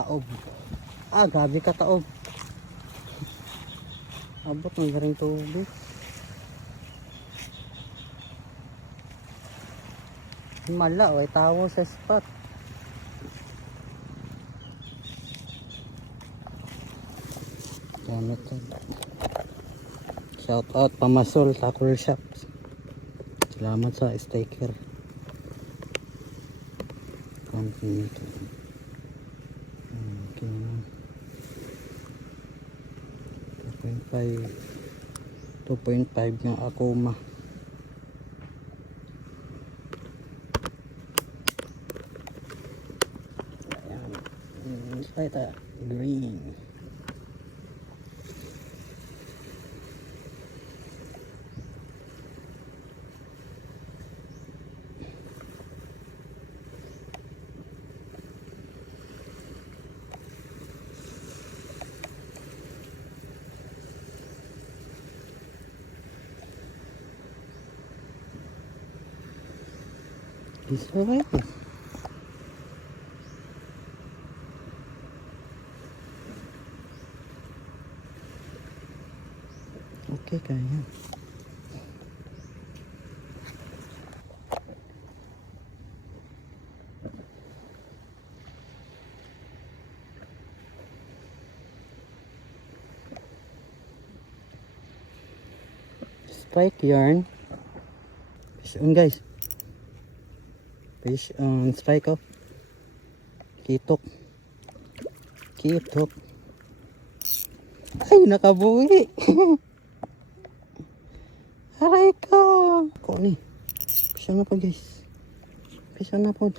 Kaob. Gabi ka kaob. Abot ng garing tubig. Mala, ay tawo sa spot. Ano to? Shout out Pamasol Tackle Shop. Salamat sa sticker. Company to. Okay. 2.5 ng Akuma. Ayan. Ito, green. It's alright. Okay, kaya. Strike yarn. Fish on, guys. Fish on strike off. Kitok. Kitok. Ay, nakabuhi. Aray ko. Ko ni. Fish on na po, guys. Fish on na po.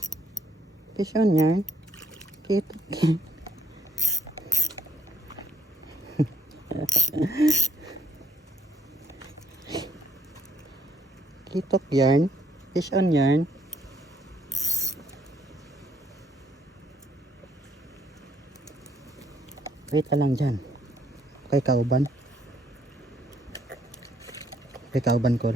Fish on yarn. Kitok. Kitok yarn. Fish on yarn. Wait ka lang dyan. Okay, kauban. Okay, kauban ko.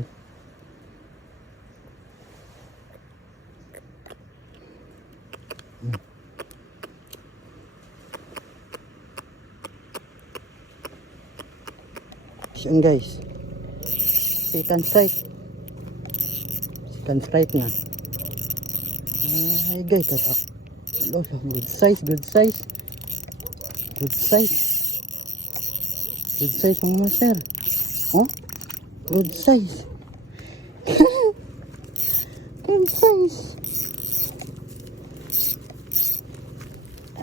Yan guys. Second strike. Second strike na. Ay guys, katak. Good size, good size. Good size. Good size mga master. Oh? Good size. Good size.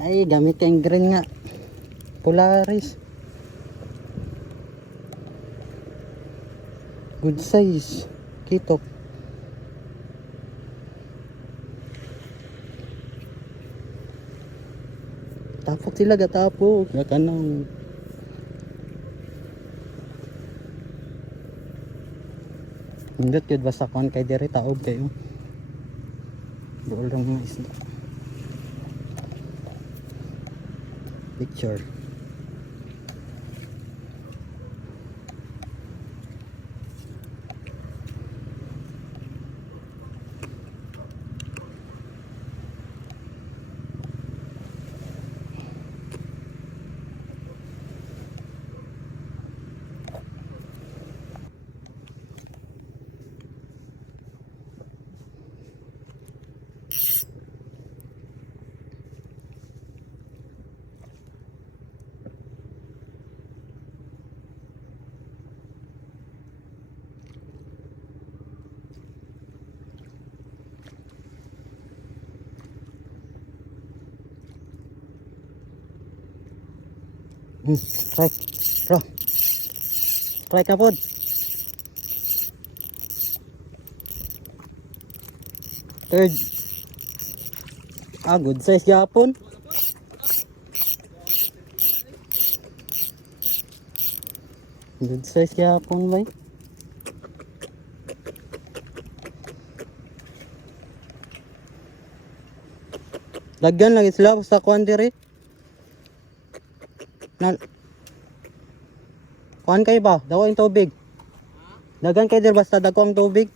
Ay, gamit kayong green nga. Polaris. Good size. Kitok. Tapok sila gatapok. Gakanang. Hindot yun basta kon kay diri taob kayo. Dool lang mga isda. Picture. Strike. Bro. Strike na pod. Third. Good size yapon. Good size yapon bay. Lagyan lagi sila sa kuan diri. Kuhan kayo ba? Dako yung tubig. Dagan kayo dir basta dako ang tubig.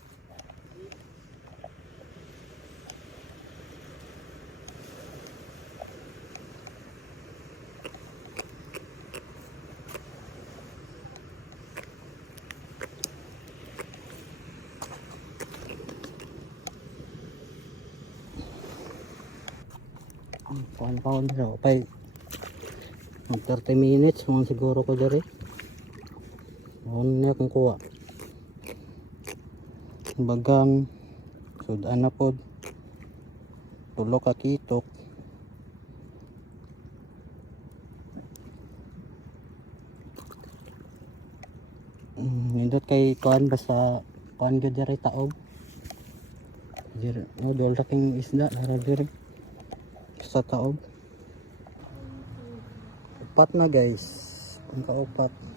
Kuan pa ako dito. Pay mag 30 minutes mga siguro ko diri. Ano niya kung kuha. Bagang sudan na pod. Tulo ka kitok. Nindot kay kuan basta kuan gyud diri taob. Diri no dol raking isda ara diri. Sa taob. Upat na guys. Ang kaupat.